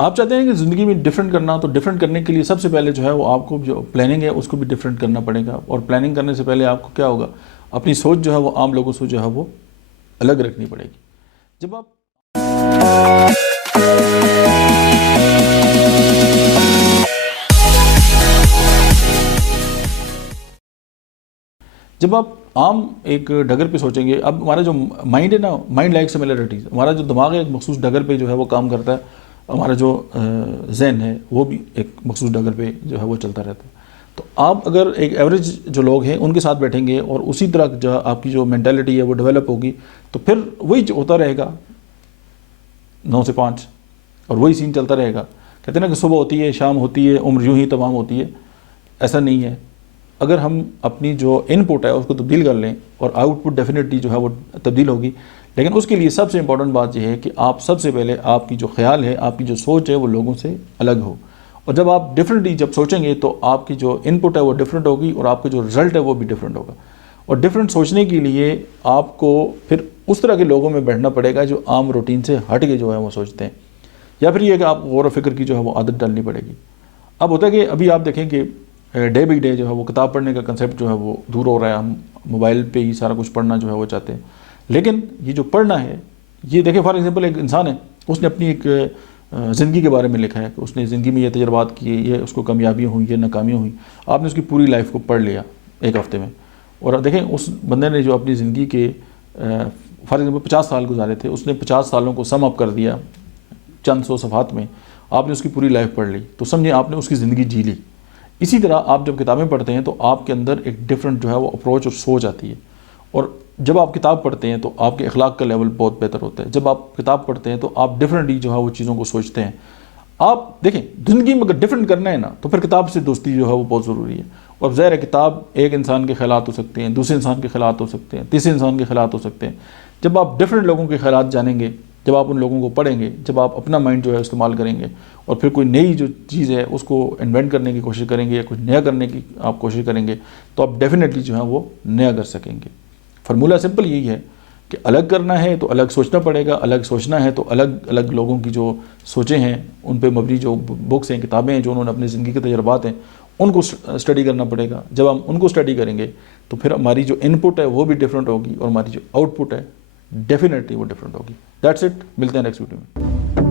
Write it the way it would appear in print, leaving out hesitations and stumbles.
آپ چاہتے ہیں کہ زندگی میں ڈفرینٹ کرنا، تو ڈفرینٹ کرنے کے لیے سب سے پہلے جو ہے وہ آپ کو جو پلاننگ ہے اس کو بھی ڈفرینٹ کرنا پڑے گا، اور پلاننگ کرنے سے پہلے آپ کو کیا ہوگا، اپنی سوچ جو ہے وہ عام لوگوں سے جو ہے وہ الگ رکھنی پڑے گی۔ جب آپ عام ایک ڈگر پہ سوچیں گے، اب ہمارا جو مائنڈ ہے نا، مائنڈ لائک سملیرٹیز، ہمارا جو دماغ ہے ایک مخصوص ڈگر پہ جو ہے وہ کام کرتا ہے، ہمارا جو ذہن ہے وہ بھی ایک مخصوص ڈگر پہ جو ہے وہ چلتا رہتا ہے۔ تو آپ اگر ایک ایوریج جو لوگ ہیں ان کے ساتھ بیٹھیں گے اور اسی طرح جو آپ کی جو مینٹالٹی ہے وہ ڈیولپ ہوگی، تو پھر وہی ہوتا رہے گا 9 سے 5، اور وہی سین چلتا رہے گا۔ کہتے ہیں نا کہ صبح ہوتی ہے، شام ہوتی ہے، عمر یوں ہی تمام ہوتی ہے، ایسا نہیں ہے۔ اگر ہم اپنی جو ان پٹ ہے اس کو تبدیل کر لیں، اور آؤٹ پٹ ڈیفینیٹلی جو ہے وہ تبدیل ہوگی، لیکن اس کے لیے سب سے امپورٹنٹ بات یہ ہے کہ آپ سب سے پہلے آپ کی جو خیال ہے، آپ کی جو سوچ ہے وہ لوگوں سے الگ ہو، اور جب آپ ڈفرینٹلی جب سوچیں گے تو آپ کی جو ان پٹ ہے وہ ڈفرینٹ ہوگی، اور آپ کا جو رزلٹ ہے وہ بھی ڈفرینٹ ہوگا۔ اور ڈفرینٹ سوچنے کے لیے آپ کو پھر اس طرح کے لوگوں میں بیٹھنا پڑے گا جو عام روٹین سے ہٹ کے جو ہے وہ سوچتے ہیں، یا پھر یہ کہ آپ غور و فکر کی جو ہے وہ عادت ڈالنی پڑے گی۔ اب ہوتا ہے کہ ابھی آپ دیکھیں کہ ڈے بائی ڈے جو ہے وہ کتاب پڑھنے کا کنسیپٹ جو ہے وہ دور ہو رہا ہے، ہم موبائل پہ ہی سارا کچھ پڑھنا جو ہے وہ چاہتے ہیں۔ لیکن یہ جو پڑھنا ہے، یہ دیکھیں فار ایگزامپل ایک انسان ہے، اس نے اپنی ایک زندگی کے بارے میں لکھا ہے کہ اس نے زندگی میں یہ تجربات کیے، یہ اس کو کامیابیاں ہوئیں، یہ ناکامیاں ہوئیں، آپ نے اس کی پوری لائف کو پڑھ لیا ایک ہفتے میں، اور دیکھیں اس بندے نے جو اپنی زندگی کے فار ایگزامپل 50 سال گزارے تھے، اس نے 50 سالوں کو سم اپ کر دیا چند 100 صفحات میں، آپ نے اس کی پوری لائف پڑھ لی، تو سمجھیں آپ نے اس کی زندگی جی لی۔ اسی طرح آپ جب کتابیں پڑھتے ہیں تو آپ کے اندر ایک ڈفرینٹ جو ہے وہ اپروچ اور سوچ آتی ہے، اور جب آپ کتاب پڑھتے ہیں تو آپ کے اخلاق کا لیول بہت بہتر ہوتا ہے۔ جب آپ کتاب پڑھتے ہیں تو آپ ڈفرینٹلی جو ہے وہ چیزوں کو سوچتے ہیں۔ آپ دیکھیں زندگی میں اگر ڈفرینٹ کرنا ہے نا تو پھر کتاب سے دوستی جو ہے وہ بہت ضروری ہے، اور ظاہر ہے کتاب ایک انسان کے خیالات ہو سکتے ہیں، دوسرے انسان کے خیالات ہو سکتے ہیں، تیسرے انسان کے خیالات ہو سکتے ہیں۔ جب آپ ڈفرینٹ لوگوں کے خیالات جانیں گے، جب آپ ان لوگوں کو پڑھیں گے، جب آپ اپنا مائنڈ جو ہے استعمال کریں گے، اور پھر کوئی نئی جو چیز ہے اس کو انوینٹ کرنے کی کوشش کریں گے، یا کچھ نیا کرنے کی آپ کوشش کریں گے، تو آپ ڈیفینیٹلی جو ہے وہ نیا کر سکیں گے۔ فارمولہ سمپل یہی ہے کہ الگ کرنا ہے تو الگ سوچنا پڑے گا، الگ سوچنا ہے تو الگ الگ لوگوں کی جو سوچیں ہیں ان پہ مبنی جو بکس ہیں، کتابیں ہیں جو انہوں نے اپنی زندگی کے تجربات ہیں، ان کو اسٹڈی کرنا پڑے گا۔ جب ہم ان کو اسٹڈی کریں گے تو پھر ہماری جو ان پٹ ہے وہ بھی ڈفرینٹ ہوگی، اور ہماری جو آؤٹ پٹ ہے ڈیفینیٹلی وہ ڈفرینٹ ہوگی۔ دیٹس اٹ، ملتے ہیں نیکسٹ ویڈیو میں۔